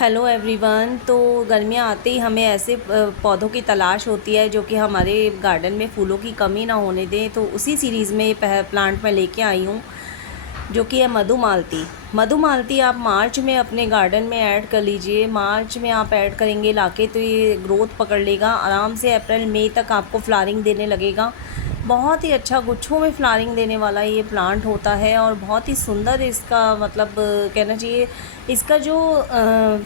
Hello everyone. तो गर्मियाँ आते ही हमें ऐसे पौधों की तलाश होती है जो कि हमारे गार्डन में फूलों की कमी ना होने दें। तो उसी सीरीज़ में प्लांट मैं लेके आई हूँ जो कि है मधुमालती। मधुमालती आप मार्च में अपने गार्डन में ऐड कर लीजिए। मार्च में आप ऐड करेंगे लाके तो ये ग्रोथ पकड़ लेगा आराम से। अप्रैल मई तक आपको फ्लावरिंग देने लगेगा। बहुत ही अच्छा गुच्छों में फ्लावरिंग देने वाला ये प्लांट होता है और बहुत ही सुंदर इसका मतलब कहना चाहिए। इसका जो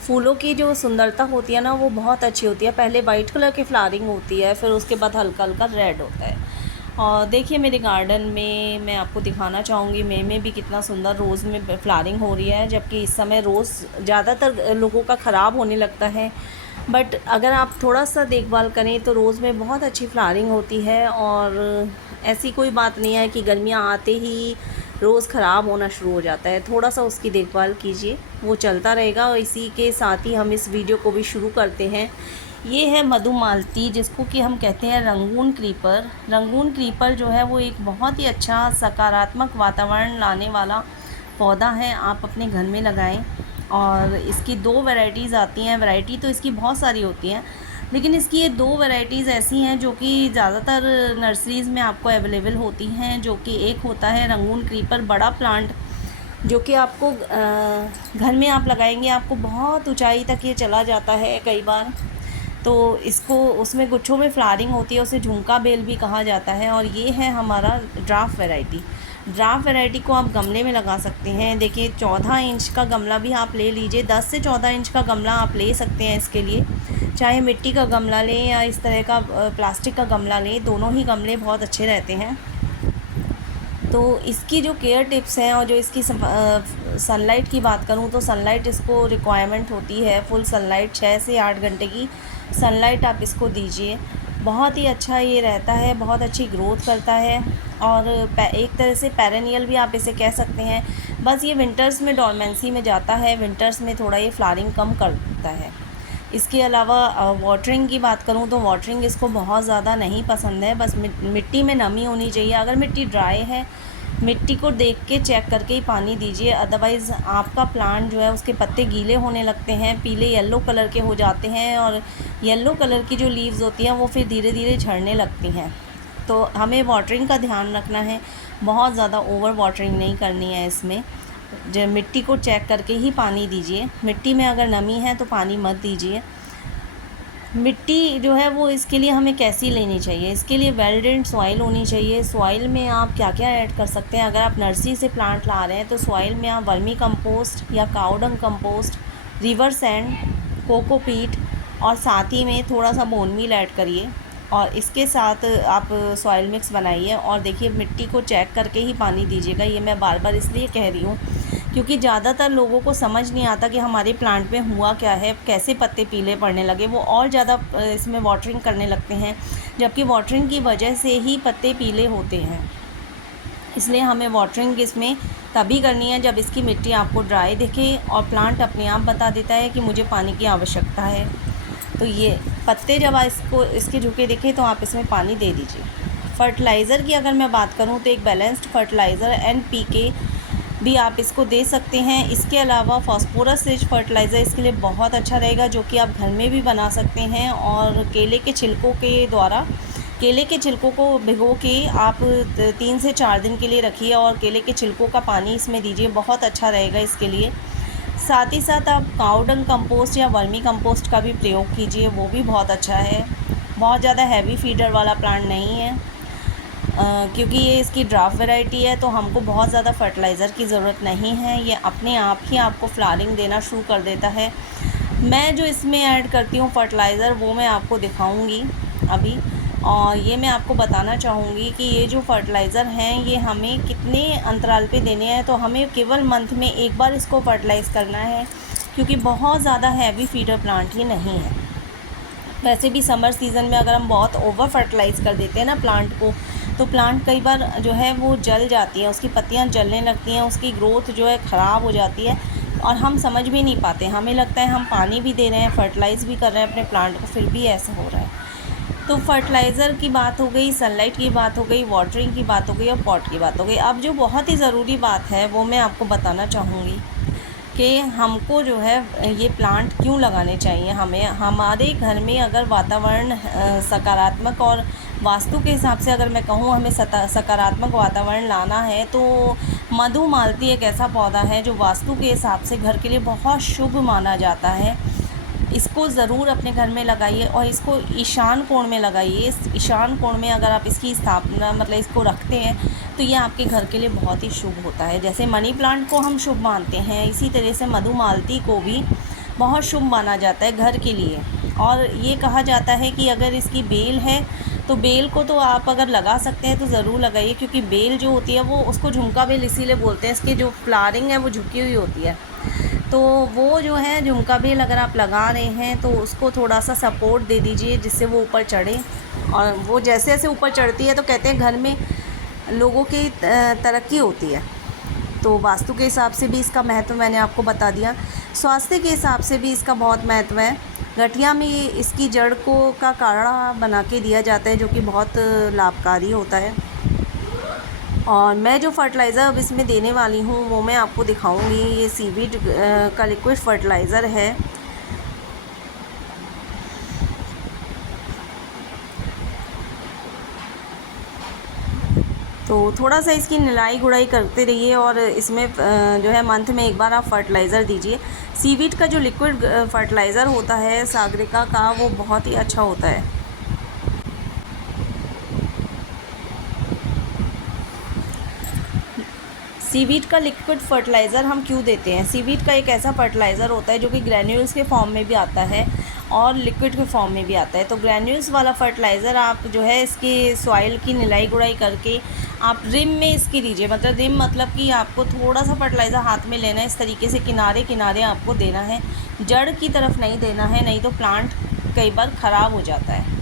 फूलों की जो सुंदरता होती है ना वो बहुत अच्छी होती है। पहले वाइट कलर की फ्लावरिंग होती है, फिर उसके बाद हल्का हल्का रेड होता है। और देखिए मेरे गार्डन में मैं आपको दिखाना चाहूँगी मई में भी कितना सुंदर रोज़ में फ्लावरिंग हो रही है। जबकि इस समय रोज़ ज़्यादातर लोगों का ख़राब होने लगता है, बट अगर आप थोड़ा सा देखभाल करें तो रोज़ में बहुत अच्छी फ्लावरिंग होती है। और ऐसी कोई बात नहीं है कि गर्मियाँ आते ही रोज़ ख़राब होना शुरू हो जाता है। थोड़ा सा उसकी देखभाल कीजिए, वो चलता रहेगा। और इसी के साथ ही हम इस वीडियो को भी शुरू करते हैं। ये है मधुमालती, जिसको कि हम कहते हैं रंगून क्रीपर। रंगून क्रीपर जो है वो एक बहुत ही अच्छा सकारात्मक वातावरण लाने वाला पौधा है। आप अपने घर में लगाएं। और इसकी दो वैरायटीज़ आती हैं। वैरायटी तो इसकी बहुत सारी होती हैं, लेकिन इसकी ये दो वैरायटीज़ ऐसी हैं जो कि ज़्यादातर नर्सरीज़ में आपको अवेलेबल होती हैं। जो कि एक होता है रंगून क्रीपर बड़ा प्लांट, जो कि आपको घर में आप लगाएंगे आपको बहुत ऊंचाई तक ये चला जाता है कई बार। तो इसको उसमें गुच्छों में फ्लावरिंग होती है, उसे झुमका बेल भी कहा जाता है। और ये है हमारा ड्राफ्ट वैरायटी। ड्राफ्ट वैरायटी को आप गमले में लगा सकते हैं। देखिए 14 इंच का गमला भी आप ले लीजिए। 10 से 14 इंच का गमला आप ले सकते हैं इसके लिए। चाहे मिट्टी का गमला लें या इस तरह का प्लास्टिक का गमला लें, दोनों ही गमले बहुत अच्छे रहते हैं। तो इसकी जो केयर टिप्स हैं और जो इसकी सनलाइट की बात करूं तो सनलाइट इसको रिक्वायरमेंट होती है। फुल सनलाइट 6 से 8 घंटे की सनलाइट आप इसको दीजिए। बहुत ही अच्छा ये रहता है, बहुत अच्छी ग्रोथ करता है। और एक तरह से पेरेनियल भी आप इसे कह सकते हैं। बस ये विंटर्स में डॉर्मेंसी में जाता है, विंटर्स में थोड़ा ये फ्लावरिंग कम करता है। इसके अलावा वाटरिंग की बात करूं तो वाटरिंग इसको बहुत ज़्यादा नहीं पसंद है। बस मिट्टी में नमी होनी चाहिए। अगर मिट्टी ड्राई है, मिट्टी को देख के चेक करके ही पानी दीजिए। अदरवाइज़ आपका प्लांट जो है उसके पत्ते गीले होने लगते हैं, पीले येलो कलर के हो जाते हैं। और येलो कलर की जो लीव्स होती हैं वो फिर धीरे धीरे झड़ने लगती हैं। तो हमें वाटरिंग का ध्यान रखना है, बहुत ज़्यादा ओवर वाटरिंग नहीं करनी है इसमें। जो मिट्टी को चेक करके ही पानी दीजिए। मिट्टी में अगर नमी है तो पानी मत दीजिए। मिट्टी जो है वो इसके लिए हमें कैसी लेनी चाहिए, इसके लिए वेल ड्रेन्ड सॉइल होनी चाहिए। सॉइल में आप क्या क्या ऐड कर सकते हैं, अगर आप नर्सरी से प्लांट ला रहे हैं तो सॉइल में आप वर्मी कंपोस्ट या cow dung compost, river sand, cocopeat और साथ ही में थोड़ा सा बोन मील ऐड करिए। और इसके साथ आप सॉइल मिक्स बनाइए और देखिए मिट्टी को चेक करके ही पानी दीजिएगा। ये मैं बार बार इसलिए कह रही हूँ क्योंकि ज़्यादातर लोगों को समझ नहीं आता कि हमारे प्लांट में हुआ क्या है, कैसे पत्ते पीले पड़ने लगे। वो और ज़्यादा इसमें वाटरिंग करने लगते हैं, जबकि वाटरिंग की वजह से ही पत्ते पीले होते हैं। इसलिए हमें वाटरिंग इसमें तभी करनी है जब इसकी मिट्टी आपको ड्राई दिखे और प्लांट अपने आप बता देता है कि मुझे पानी की आवश्यकता है। तो ये पत्ते जब इसको इसके झुके दिखे तो आप इसमें पानी दे दीजिए। फर्टिलाइज़र की अगर मैं बात करूँ तो एक बैलेंस्ड फर्टिलाइज़र NPK भी आप इसको दे सकते हैं। इसके अलावा फास्फोरस रिच फर्टिलाइज़र इसके लिए बहुत अच्छा रहेगा, जो कि आप घर में भी बना सकते हैं। और केले के छिलकों के द्वारा केले के छिलकों को भिगो के आप 3 से 4 दिन के लिए रखिए और केले के छिलकों का पानी इसमें दीजिए, बहुत अच्छा रहेगा इसके लिए। साथ ही साथ आप काउडंग कंपोस्ट या वर्मी कंपोस्ट का भी प्रयोग कीजिए, वो भी बहुत अच्छा है। बहुत ज़्यादा हैवी फीडर वाला प्लांट नहीं है, क्योंकि ये इसकी ड्राफ्ट वैरायटी है तो हमको बहुत ज़्यादा फर्टिलाइज़र की ज़रूरत नहीं है। ये अपने आप ही आपको फ्लावरिंग देना शुरू कर देता है। मैं जो इसमें ऐड करती हूँ फर्टिलाइज़र वो मैं आपको दिखाऊंगी अभी। और ये मैं आपको बताना चाहूँगी कि ये जो फर्टिलाइज़र हैं ये हमें कितने अंतराल पे देने हैं। तो हमें केवल मंथ में एक बार इसको फर्टिलाइज़ करना है, क्योंकि बहुत ज़्यादा हैवी फीडर प्लांट ही नहीं है। वैसे भी समर सीज़न में अगर हम बहुत ओवर फर्टिलाइज़ कर देते हैं ना प्लांट को, तो प्लांट कई बार जो है वो जल जाती है, उसकी पत्तियां जलने लगती हैं, उसकी ग्रोथ जो है ख़राब हो जाती है और हम समझ भी नहीं पाते। हमें लगता है हम पानी भी दे रहे हैं, फर्टिलाइज़ भी कर रहे हैं अपने प्लांट को, फिर भी ऐसा हो रहा है। तो फर्टिलाइज़र की बात हो गई, सनलाइट की बात हो गई, वाटरिंग की बात हो गई और पॉट की बात हो गई। अब जो बहुत ही ज़रूरी बात है वो मैं आपको बताना चाहूँगी। कि हमको जो है ये प्लांट क्यों लगाने चाहिए। हमें हमारे घर में अगर वातावरण सकारात्मक और वास्तु के हिसाब से अगर मैं कहूँ हमें सकारात्मक वातावरण लाना है तो मधुमालती एक ऐसा पौधा है जो वास्तु के हिसाब से घर के लिए बहुत शुभ माना जाता है। इसको ज़रूर अपने घर में लगाइए और इसको ईशान कोण में लगाइए। इस ईशान कोण में अगर आप इसकी स्थापना मतलब इसको रखते हैं तो ये आपके घर के लिए बहुत ही शुभ होता है। जैसे मनी प्लांट को हम शुभ मानते हैं, इसी तरह से मधुमालती को भी बहुत शुभ माना जाता है घर के लिए। और ये कहा जाता है कि अगर इसकी बेल है तो बेल को तो आप अगर लगा सकते हैं तो ज़रूर लगाइए, क्योंकि बेल जो होती है वो उसको झुमका बेल इसीलिए बोलते हैं, इसकी जो फ्लावरिंग है वो झुकी हुई होती है। तो वो जो है झुमका बेल अगर आप लगा रहे हैं तो उसको थोड़ा सा सपोर्ट दे दीजिए जिससे वो ऊपर चढ़े। और वो जैसे जैसे ऊपर चढ़ती है तो कहते हैं घर में लोगों की तरक्की होती है। तो वास्तु के हिसाब से भी इसका महत्व मैंने आपको बता दिया। स्वास्थ्य के हिसाब से भी इसका बहुत महत्व है। गठिया में इसकी जड़ को का काढ़ा बना के दिया जाता है जो कि बहुत लाभकारी होता है। और मैं जो फर्टिलाइज़र अब इसमें देने वाली हूँ वो मैं आपको दिखाऊंगी। ये सीवीड का लिक्विड फर्टिलाइज़र है। तो थोड़ा सा इसकी निलाई गुड़ाई करते रहिए और इसमें जो है मंथ में एक बार आप फर्टिलाइज़र दीजिए। सीवीड का जो लिक्विड फर्टिलाइज़र होता है सागरिका का वो बहुत ही अच्छा होता है। सीवीड का लिक्विड फर्टिलाइज़र हम क्यों देते हैं? सीवीड का एक ऐसा फर्टिलाइज़र होता है जो कि ग्रैन्यूल्स के फॉर्म में भी आता है और लिक्विड के फॉर्म में भी आता है। तो ग्रैन्यूल्स वाला फर्टिलाइज़र आप जो है इसकी सॉइल की निलाई गुड़ाई करके आप रिम में इसकी दीजिए। मतलब रिम मतलब कि आपको थोड़ा सा फर्टिलाइज़र हाथ में लेना है, इस तरीके से किनारे किनारे आपको देना है, जड़ की तरफ नहीं देना है, नहीं तो प्लांट कई बार ख़राब हो जाता है।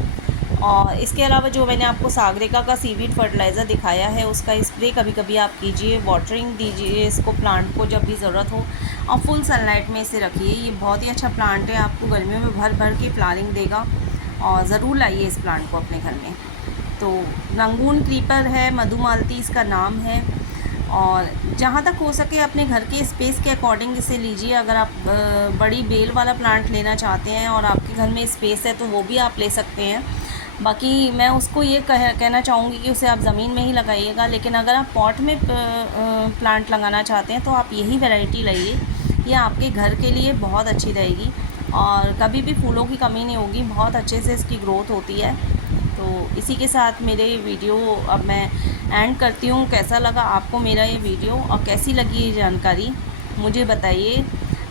और इसके अलावा जो मैंने आपको सागरिका का सीवीड फर्टिलाइज़र दिखाया है उसका स्प्रे कभी कभी आप कीजिए, वाटरिंग दीजिए इसको प्लांट को जब भी ज़रूरत हो, और फुल सनलाइट में इसे रखिए। ये बहुत ही अच्छा प्लांट है, आपको गर्मियों में भर भर के फ्लावरिंग देगा और ज़रूर लाइए इस प्लांट को अपने घर में। तो रंगून क्रीपर है, मधुमालती इसका नाम है। और जहाँ तक हो सके अपने घर के स्पेस के अकॉर्डिंग इसे लीजिए। अगर आप बड़ी बेल वाला प्लांट लेना चाहते हैं और आपके घर में स्पेस है तो वो भी आप ले सकते हैं। बाकी मैं उसको ये कहना चाहूँगी कि उसे आप ज़मीन में ही लगाइएगा। लेकिन अगर आप पॉट में प्लांट लगाना चाहते हैं तो आप यही वैरायटी लाइए, ये आपके घर के लिए बहुत अच्छी रहेगी और कभी भी फूलों की कमी नहीं होगी, बहुत अच्छे से इसकी ग्रोथ होती है। तो इसी के साथ मेरे वीडियो अब मैं एंड करती हूँ। कैसा लगा आपको मेरा ये वीडियो और कैसी लगी ये जानकारी मुझे बताइए।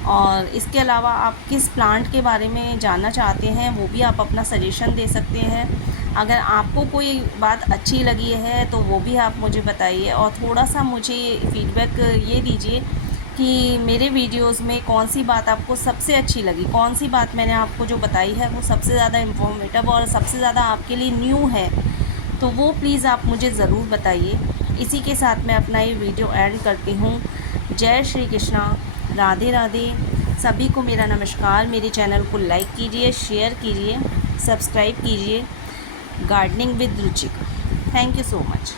और इसके अलावा आप किस प्लांट के बारे में जानना चाहते हैं वो भी आप अपना सजेशन दे सकते हैं। अगर आपको कोई बात अच्छी लगी है तो वो भी आप मुझे बताइए और थोड़ा सा मुझे फीडबैक ये दीजिए कि मेरे वीडियोस में कौन सी बात आपको सबसे अच्छी लगी, कौन सी बात मैंने आपको जो बताई है वो सबसे ज़्यादा इन्फॉर्मेटिव और सबसे ज़्यादा आपके लिए न्यू है, तो वो प्लीज़ आप मुझे ज़रूर बताइए। इसी के साथ मैं अपना ये वीडियो एंड करती हूँ। जय श्री कृष्णा, राधे राधे। सभी को मेरा नमस्कार। मेरे चैनल को लाइक कीजिए, शेयर कीजिए, सब्सक्राइब कीजिए। Gardening with Ruchika. Thank you so much.